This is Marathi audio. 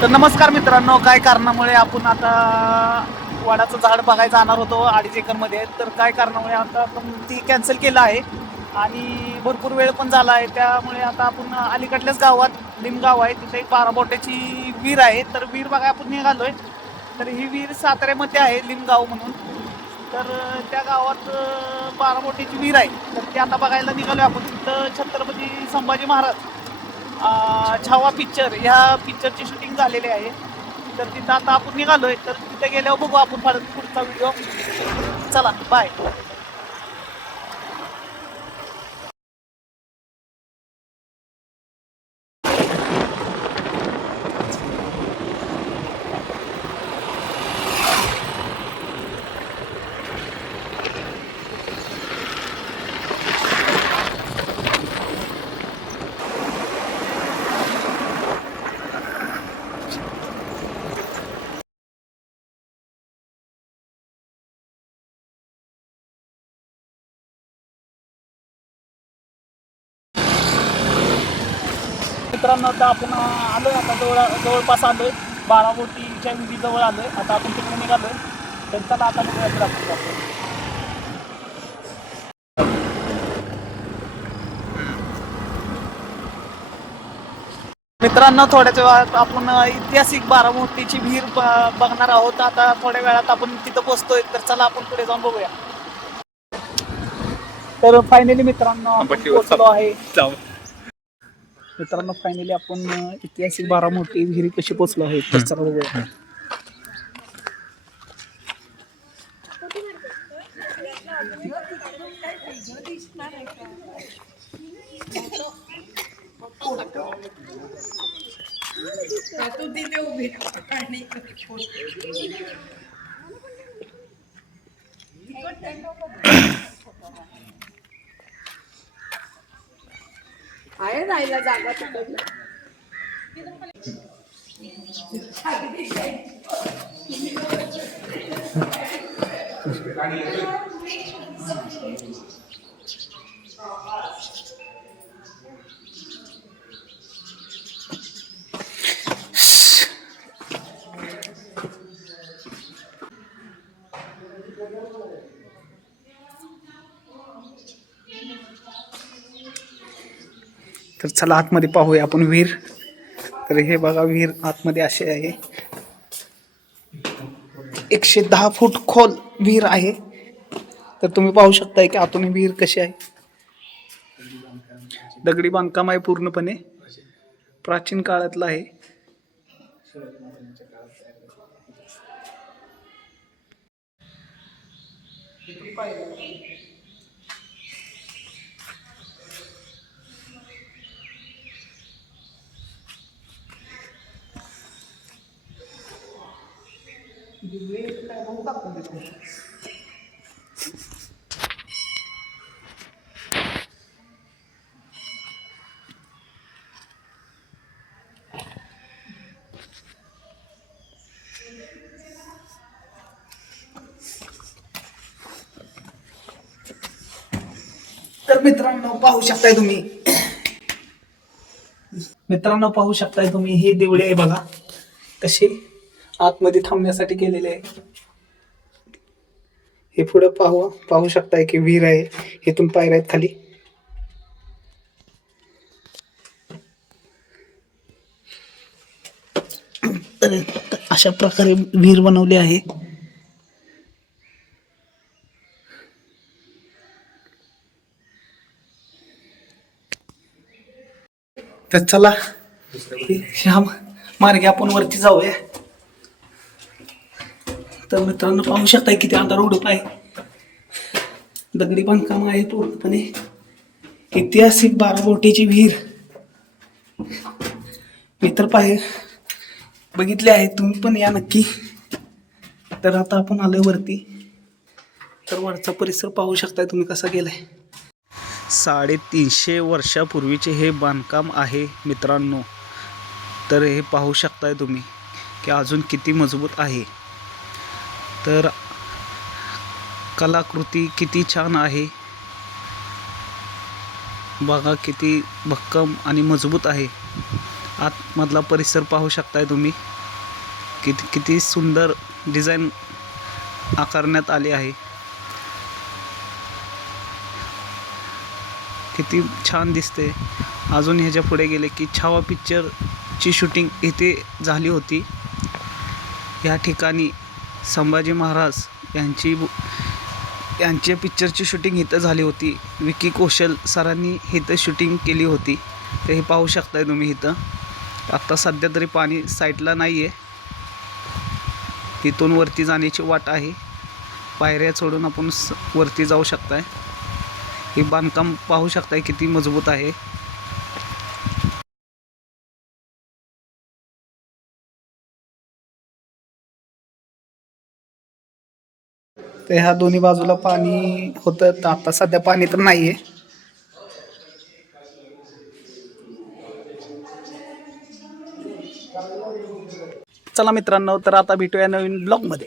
तर नमस्कार मित्रांनो, काय कारणामुळे आपण आता वडाचं झाड बघायला जाणार होतो 2.5 एकरमध्ये. तर काय कारणामुळे आता आपण ती कॅन्सल केलं आहे आणि भरपूर वेळ पण झाला आहे. त्यामुळे आता आपण अलीकडल्याच गावात लिमगाव आहे, तिथे एक 12 बोट्याची विहीर आहे. तर विहीर बघाय आपण निघालोय. तर ही विहीर साताऱ्यामध्ये आहे, लिमगाव म्हणून. तर त्या गावात 12 बोट्याची विहीर आहे. तर ती आता बघायला निघालोय आपण. तिथं छत्रपती संभाजी महाराज छावा पिक्चर ह्या पिक्चरची शूटिंग झालेली आहे. तर तिथं आता आपण निघालोय. तर तिथे गेल्यावर बघू आपण पुढचा व्हिडिओ. चला बाय. मित्रांनो, आता आपण आलोय, आता जवळपास आलोय, 12 बोटीच्या विहिरीजवळ आलोय. आता आपण तिकडे निघालोय. तर चला आता बघूया तर आपण. मित्रांनो, थोड्याच वेळात आपण ऐतिहासिक 12 बोटीची विहीर बघणार आहोत. आता थोड्या वेळात आपण तिथं पोहोचतोय. तर चला आपण पुढे जाऊन बघूया. तर फायनली मित्रांनो आपण पोहोचलो आहे. मित्रांनो, फायनली आपण ऐतिहासिक 12 बोटी विहिरी कशी पोहोचलो आहे तर चला बघूया. तू तिथे उभी आणि आहे राहिला जागा तिकडे. तर चला आतमध्ये पाहूया आपण विहीर. तर हे बघा, विहीर आतमध्ये असे आहे. 110 फूट खोल विहीर आहे. तर तुम्ही पाहू शकताय की आतून विहीर कशी आहे. दगडी बांधकाम आहे, पूर्णपणे प्राचीन काळातलं आहे. तर मित्रांनो पाहू शकताय तुम्ही हे देवळे आहे बघा, कसे आतमध्ये थांबण्यासाठी केलेले आहे. हे पुढे पाहू शकताय की विहीर आहे. इथून पायऱ्या आहेत खाली. तर अशा प्रकारे विहीर बनवली आहे. तर चला ह्या मार्गे आपण वरती जाऊया. तर मित्रांनो पाहू शकताय किती अंधार उडत आहे. दगडी बांधकाम आहे पूर्णपणे. ऐतिहासिक 12 बोटीची विहीर मी तर बघितले आहे, तुम्ही पण या नक्की. तर आता आपण आलोय वरती. तर वरचा परिसर पाहू शकताय तुम्ही कसा गेलाय. 350 वर्षापूर्वीचे हे बांधकाम आहे मित्रांनो. तर हे पाहू शकताय तुम्ही की अजून किती मजबूत आहे. तर कलाकृती किती छान आहे बघा, किती भक्कम आणि मजबूत आहे. आतमधला परिसर पाहू शकताय तुम्ही. किती सुंदर डिझाईन आकारण्यात आली आहे. किती छान दिसते. अजून ह्याच्या पुढे गेले की छावा पिक्चरची शूटिंग इथे झाली होती. या ठिकाणी संभाजी महाराज यांच्या पिक्चरची शूटिंग इथं झाली होती. विकी कौशल सरांनी इथं शूटिंग केली होती. तर हे पाहू शकताय तुम्ही इथं. आत्ता सध्या तरी पाणी साईडला नाही आहे. इथून वरती जाण्याची वाट आहे. पायऱ्या चढून आपण वरती जाऊ शकताय. हे बांधकाम पाहू शकताय किती मजबूत आहे. तर ह्या दोन्ही बाजूला पाणी होतं. तर आता सध्या पाणी तर नाहीये. चला मित्रांनो, तर आता भेटूया नवीन ब्लॉगमध्ये.